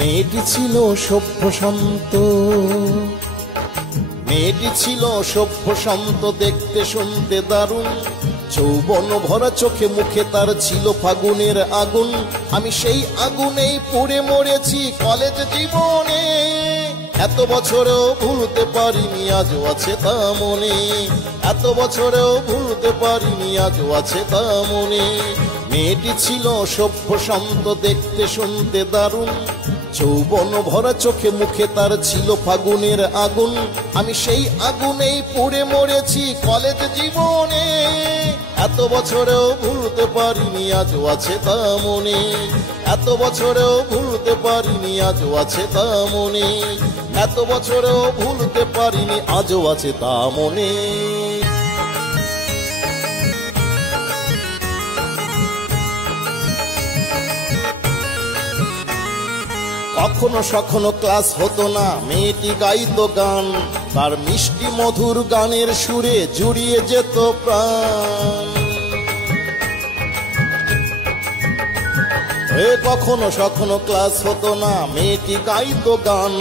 মেয়েটি ছিল সভ্য শান্ত, মেয়েটি ছিল সভ্য শান্ত, দেখতে শুনতে দারুণ, যৌবন ভরা চোখে মুখে তার ছিল ফাগুনের আগুন। আমি সেই আগুনেই পুড়ে মরেছি কলেজ জীবনে, এত বছরেও ভুলতে পারিনি, আজও আছে তা মনে। এত বছরেও ভুলতে পারিনি, আজও আছে তা মনে। মেয়েটি ছিল সভ্য শান্ত, দেখতে শুনতে দারুণ, যৌবন ভরা চোখে মুখে তার ছিল ফাগুনের আগুন। আমি সেই আগুনেই পুড়ে মরেছি কলেজ জীবনে, এত বছরেও ভুলতে পারিনি, আজও আছে তা মনে। এত বছরেও ভুলতে পারিনি, আজও আছে তা মনে। এত বছরেও ভুলতে পারিনি, আজও আছে তা মনে। কখনো সখনো ক্লাস হতো না, মেয়েটি গাইতো গান, তার মিষ্টি মধুর গানের সুরে জুড়িয়ে যেত প্রাণ। কখনো সখনো ক্লাস হতো না, মেয়েটি গাইতো গান,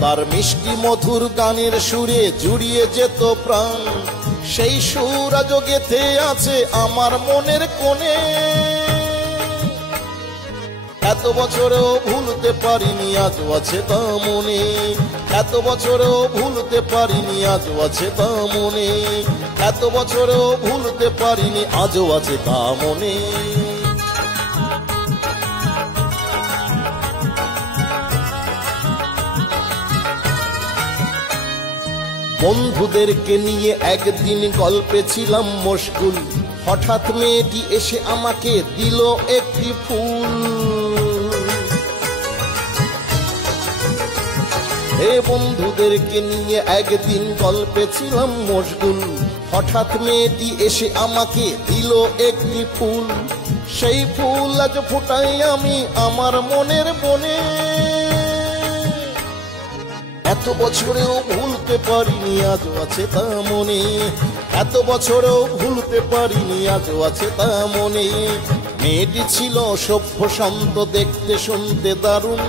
তার মিষ্টি মধুর গানের সুরে জুড়িয়ে যেত প্রাণ। সেই সুর আজ গেথে আছে আমার মনের কোণে, এত বছরেও ভুলতে পারিনি, আজও আছে তা মনে। এত বছরেও ভুলতে পারিনি, আজও আছে তা মনে। এত বছরেও ভুলতে পারিনি, আজও আছে তা মনে। বন্ধুদেরকে নিয়ে একদিন গল্পে ছিলাম মশগুল, হঠাৎ মেয়েটি এসে আমাকে দিল একটি ফুল। বন্ধুদেরকে নিয়ে একদিন গল্পে ছিলাম মশগুল, হঠাৎ মেয়েটি এসে আমাকে দিল একটি ফুল। সেই ফুল আজ ফোটাই আমি আমার মনের বনে, এত বছরেও ভুলতে পারিনি, আজও আছে তা মনে। এত বছরেও ভুলতে পারিনি, আজও আছে তা মনে। মেয়েটি ছিল সভ্য শান্ত, দেখতে শুনতে দারুণ,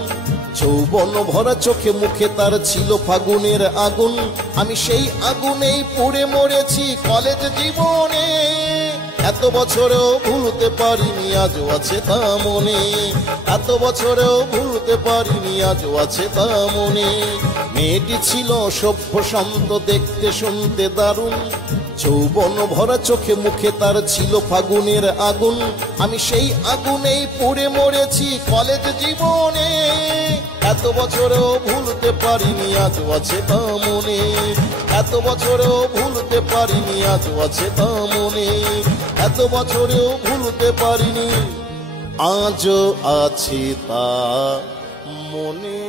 যৌবন ভরা চোখে মুখে তার ছিল ফাগুনের আগুন। আমি সেই আগুনেই পুড়ে মরেছি কলেজ জীবনে, এত বছরেও ভুলতে পারিনি, আজও আছে তা মনে। এত বছরেও ভুলতে পারিনি, আজও আছে তা মনে। মেয়েটি ছিল সভ্য শান্ত, দেখতে শুনতে দারুণ, যৌবন ভরা চোখে মুখে তার ছিল ফাগুনের আগুন। আমি সেই আগুনেই পুড়ে মরেছি কলেজ জীবনে, এত বছরেও ভুলতে পারিনি, আজও আছে তা মনে। এত বছরেও ভুলতে পারিনি, আজও আছে তা মনে। এত বছরেও ভুলতে পারিনি, আজও আছে তা মনে।